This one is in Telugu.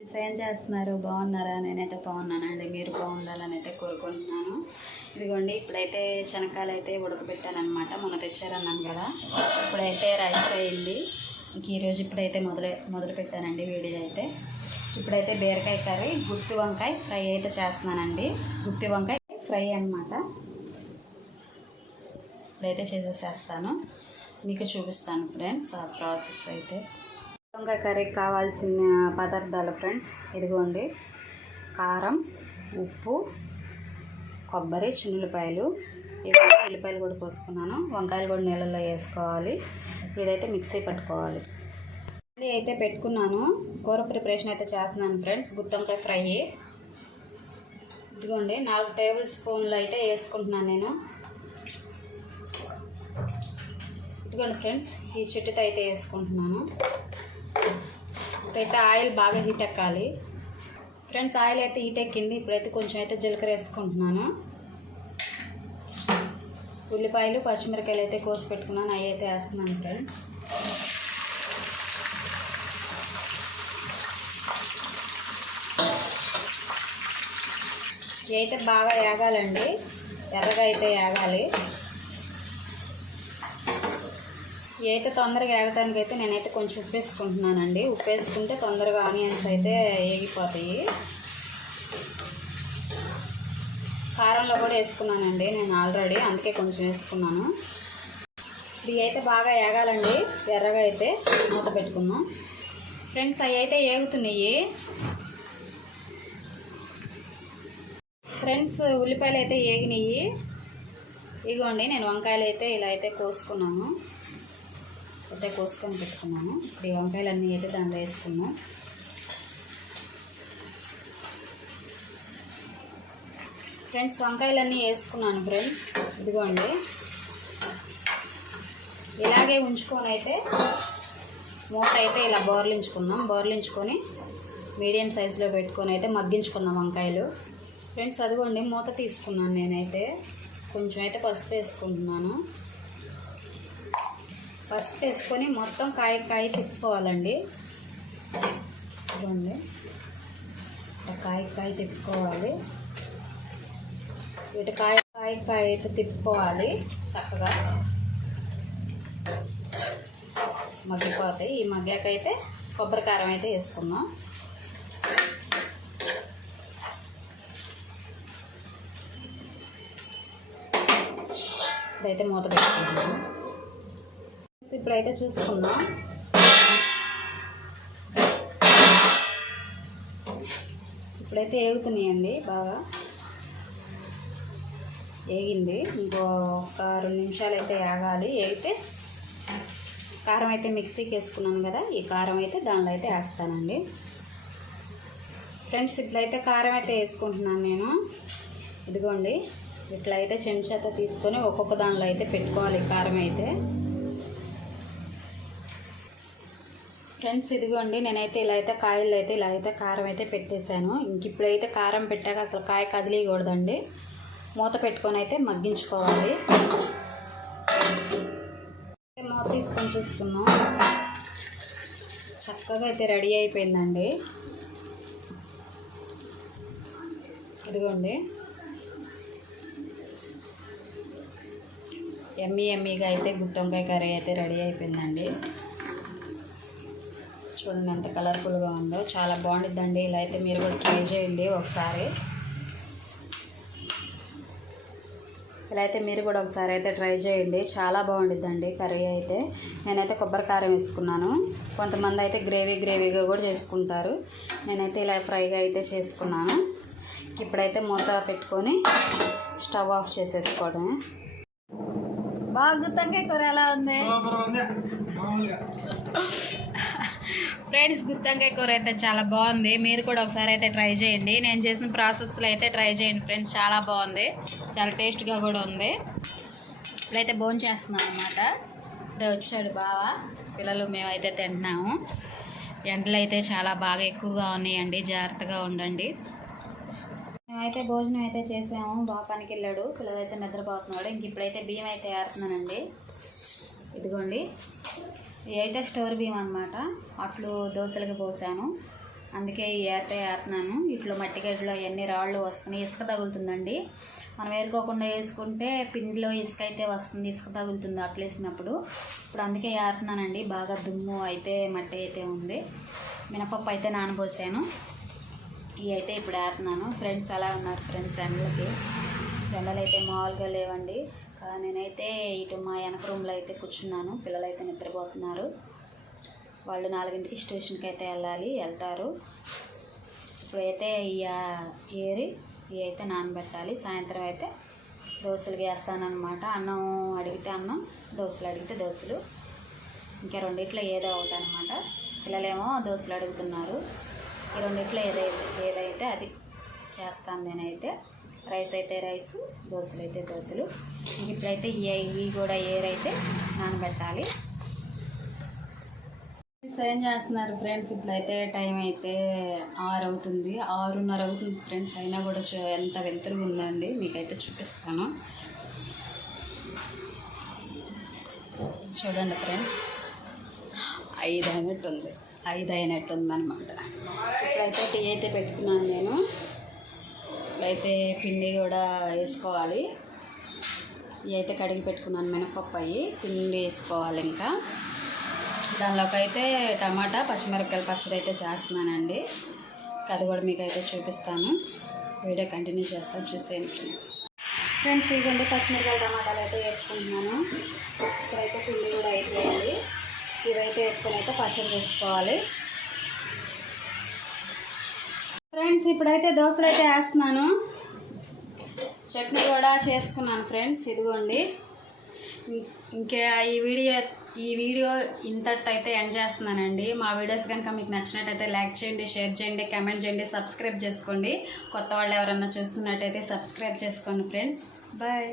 ఏం చేస్తున్నారు? బాగున్నారా? నేనైతే బాగున్నానండి. మీరు బాగుండాలని అయితే కోరుకుంటున్నాను. ఇదిగోండి, ఇప్పుడైతే శనక్కాయలు అయితే ఉడకబెట్టాను అనమాట. మొన్న తెచ్చారన్నాను కదా, ఇప్పుడైతే రైస్ అయింది. ఇంక ఈరోజు ఇప్పుడైతే మొదలు పెట్టానండి వీడియో అయితే. ఇప్పుడైతే బీరకాయ కర్రీ, గుత్తి వంకాయ ఫ్రై అయితే చేస్తున్నానండి. గుత్తి వంకాయ ఫ్రై అనమాట. ఇప్పుడైతే చేసేసేస్తాను, మీకు చూపిస్తాను ఫ్రెండ్స్ ఆ ప్రాసెస్ అయితే. వంకాయ కర్రీకి కావాల్సిన పదార్థాలు ఫ్రెండ్స్ ఇదిగోండి: కారం, ఉప్పు, కొబ్బరి, చిన్నులపాయలు, ఉల్లిపాయలు కూడా పోసుకున్నాను. వంకాయలు కూడా నీళ్ళల్లో వేసుకోవాలి. ఇదైతే మిక్సీ పట్టుకోవాలి. అయితే పెట్టుకున్నాను. కూర ప్రిపరేషన్ అయితే చేస్తున్నాను ఫ్రెండ్స్. గుత్తి వంకాయ ఫ్రై ఇదిగోండి 4 టేబుల్ స్పూన్లు అయితే వేసుకుంటున్నాను నేను. ఇదిగోండి ఫ్రెండ్స్, ఈ చెట్టుతో అయితే వేసుకుంటున్నాను. ఇప్పుడైతే ఆయిల్ బాగా హీట్ ఎక్కాలి ఫ్రెండ్స్. ఆయిల్ అయితే హీట్ ఎక్కింది. ఇప్పుడైతే కొంచెం అయితే జీలకర్ర వేసుకుంటున్నాను. ఉల్లిపాయలు, పచ్చిమిరకాయలు అయితే కోసి పెట్టుకున్నాను, అవి అయితే వేస్తున్నాను ఫ్రెండ్స్. ఇవి అయితే బాగా వేగాలండి, ఎర్రగా అయితే వేగాలి. ఇవి అయితే తొందరగా వేగటానికి అయితే నేనైతే కొంచెం ఉప్పు వేసుకుంటున్నానండి. ఉప్పు వేసుకుంటే తొందరగా ఆనియన్స్ అయితే వేగిపోతాయి. కారంలో కూడా వేసుకున్నానండి నేను ఆల్రెడీ, అందుకే కొంచెం వేసుకున్నాను. ఇవి అయితే బాగా వేగాలండి, ఎర్రగా అయితే. మూత పెట్టుకున్నాం ఫ్రెండ్స్. అవి అయితే వేగుతున్నాయి ఫ్రెండ్స్. ఉల్లిపాయలు అయితే వేగినాయి. ఇదిగోండి, నేను వంకాయలు అయితే ఇలా అయితే కోసుకున్నాను, అయితే కోసుకొని పెట్టుకున్నాను. ఇప్పుడు ఈ వంకాయలన్నీ అయితే దాంట్లో వేసుకున్నాం. ఫ్రెండ్స్, వంకాయలన్నీ వేసుకున్నాను ఫ్రెండ్స్. ఇదిగోండి, ఇలాగే ఉంచుకొని అయితే మూత అయితే ఇలా బోర్లించుకొని మీడియం సైజులో పెట్టుకొని అయితే మగ్గించుకున్నాం వంకాయలు ఫ్రెండ్స్. అదిగోండి, మూత తీసుకున్నాను నేనైతే. కొంచెం అయితే పసుపు వేసుకుంటున్నాను. పసుపు వేసుకొని మొత్తం కాయ తిప్పుకోవాలండి. ఇదిగోండి, కాయ తిప్పుకోవాలి. ఇటు కాయ అయితే తిప్పుకోవాలి చక్కగా, మగ్గిపోతాయి. ఈ మగ్గాకైతే కొబ్బరి కారం అయితే వేసుకుందాం. ఇప్పుడైతే మూత పెట్టుకుందాం. ఇప్పుడైతే చూసుకుందాం. ఇప్పుడైతే వేగుతున్నాయండి, బాగా వేగింది. ఇంకో ఒక 2 నిమిషాలు అయితే వేగాలి. వేగితే కారం అయితే మిక్సీకి వేసుకున్నాను కదా, ఈ కారం అయితే దానిలో అయితే వేస్తానండి ఫ్రెండ్స్. ఇట్లయితే కారం అయితే వేసుకుంటున్నాను నేను. ఇదిగోండి, ఇట్లయితే చెంచాతో తీసుకొని ఒక్కొక్క దానిలో అయితే పెట్టుకోవాలి కారం అయితే ఫ్రెండ్స్. ఇదిగోండి, నేనైతే ఇలా అయితే కాయలు అయితే ఇలా అయితే కారం అయితే పెట్టేశాను. ఇంక ఇప్పుడైతే కారం పెట్టాక అసలు కాయ కదిలియకూడదండి, మూత పెట్టుకొని అయితే మగ్గించుకోవాలి. మూత తీసుకొని చూసుకున్నాం. చక్కగా అయితే రెడీ అయిపోయిందండి. ఇదిగోండి, ఎమ్మీగా అయితే గుత్తి వంకాయ కర్రీ అయితే రెడీ అయిపోయిందండి. చూడండి ఎంత కలర్ఫుల్గా ఉందో, చాలా బాగుండిద్దండి. ఇలా అయితే మీరు కూడా ట్రై చేయండి ఒకసారి. ఇలా అయితే మీరు కూడా ఒకసారి అయితే ట్రై చేయండి, చాలా బాగుండిద్దండి కర్రీ అయితే. నేనైతే కొబ్బరి కారం వేసుకున్నాను. కొంతమంది అయితే గ్రేవీగా కూడా చేసుకుంటారు. నేనైతే ఇలా ఫ్రైగా అయితే చేసుకున్నాను. ఇప్పుడైతే మూత పెట్టుకొని స్టవ్ ఆఫ్ చేసేసుకోవడమే. బాగా గుత్తి వంకాయ కూర ఎలా ఉంది ఫ్రెండ్స్? గుత్తి వంకాయ కూర అయితే చాలా బాగుంది. మీరు కూడా ఒకసారి అయితే ట్రై చేయండి. నేను చేసిన ప్రాసెస్లో అయితే ట్రై చేయండి ఫ్రెండ్స్, చాలా బాగుంది, చాలా టేస్ట్గా కూడా ఉంది. ఇప్పుడైతే భోజనం చేస్తున్నాం అనమాట. ఇప్పుడే వచ్చాడు బాగా, పిల్లలు మేమైతే తింటున్నాము. ఎండలు అయితే చాలా బాగా ఎక్కువగా ఉన్నాయండి, జాగ్రత్తగా ఉండండి. మేమైతే భోజనం అయితే చేసాము. బాగా పనికి వెళ్ళాడు, పిల్లలు అయితే నిద్రపోతున్నాడు. ఇంక ఇప్పుడైతే బియ్యం అయితే వేస్తున్నానండి. ఇదిగోండి, ఇవి అయితే స్టోర్ బియ్యం అనమాట. అట్లు దోశలకి పోసాను. అందుకే ఈ ఏరైతే వేస్తున్నాను. ఇట్లో మట్టి గడ్డలో ఎన్ని రాళ్ళు వస్తున్నాయి, ఇసుక తగులుతుందండి. మనం ఏరుకోకుండా వేసుకుంటే పిండిలో ఇసుక అయితే వస్తుంది, ఇసుక తగులుతుంది అట్లా వేసినప్పుడు. ఇప్పుడు అందుకే వేస్తున్నానండి. బాగా దుమ్ము అయితే మట్టి అయితే ఉంది. మినపప్పు అయితే నానబోసాను. ఇవి అయితే ఇప్పుడు వేస్తున్నాను. ఫ్రెండ్స్ ఎలా ఉన్నారు ఫ్రెండ్స్? ఎండలు అయితే మామూలుగా లేవండి. నేనైతే ఇటు మా వెనక రూమ్లో అయితే కూర్చున్నాను. పిల్లలు అయితే నిద్రపోతున్నారు. వాళ్ళు 4ంటికి ట్యూషన్కి అయితే వెళ్తారు. ఇప్పుడైతే ఇవి అయితే నానబెట్టాలి. సాయంత్రం అయితే దోశలు వేస్తానన్నమాట. అన్నం అడిగితే అన్నం, దోశలు అడిగితే దోశలు, ఇంకా రెండిట్లో ఏదో ఒకటి అనమాట. పిల్లలేమో దోశలు అడుగుతున్నారు. ఈ రెండిట్లో ఏదైతే అది చేస్తాను నేనైతే. రైస్ అయితే రైస్, దోశలు అయితే దోశలు. ఇప్పుడైతే ఇవి కూడా ఏరైతే నానబెట్టాలి. ఏం చేస్తున్నారు ఫ్రెండ్స్? ఇప్పుడైతే టైం అయితే 6 అవుతుంది, 6:30 అవుతుంది ఫ్రెండ్స్. అయినా కూడా ఎంత వెలుతురుగా ఉందండి. మీకైతే చూపిస్తాను చూడండి ఫ్రెండ్స్. 5 అయినట్టుంది, 5 అయినట్టుంది అనమాట. ఇప్పుడైతే టీ అయితే పెట్టుకున్నాను నేను. ఇప్పుడైతే పిండి కూడా వేసుకోవాలి. ఇవి అయితే కడిగి పెట్టుకున్నాను, మినపప్పు అయ్యి పిండి వేసుకోవాలి. ఇంకా దానిలోకి అయితే టమాటా పచ్చిమిరపకాయల పచ్చడి అయితే చేస్తున్నానండి. అది కూడా మీకు అయితే చూపిస్తాను. వీడియో కంటిన్యూ చేస్తాను, చూసేయండి ఫ్రెండ్స్. ఇదిగోండి పచ్చిమిరపకాయలు టమాటాలు అయితే వేసుకుంటున్నాను. ఇప్పుడైతే పిండి కూడా అయిపోయింది. ఇవైతే వేసుకొని అయితే పచ్చడి వేసుకోవాలి ఫ్రెండ్స్. ఇప్పుడైతే దోశలు అయితే వేస్తున్నాను. చట్నీ కూడా చేసుకున్నాను ఫ్రెండ్స్. ఇదిగోండి. ఇంకా ఈ వీడియో ఇంతటితో అయితే ఎండ్ చేస్తున్నానండి. మా వీడియోస్ కనుక మీకు నచ్చినట్టయితే లైక్ చేయండి, షేర్ చేయండి, కామెంట్ చేయండి, సబ్స్క్రైబ్ చేసుకోండి. కొత్త వాళ్ళు ఎవరన్నా చూస్తున్నట్టయితే సబ్స్క్రైబ్ చేసుకోండి ఫ్రెండ్స్. బాయ్.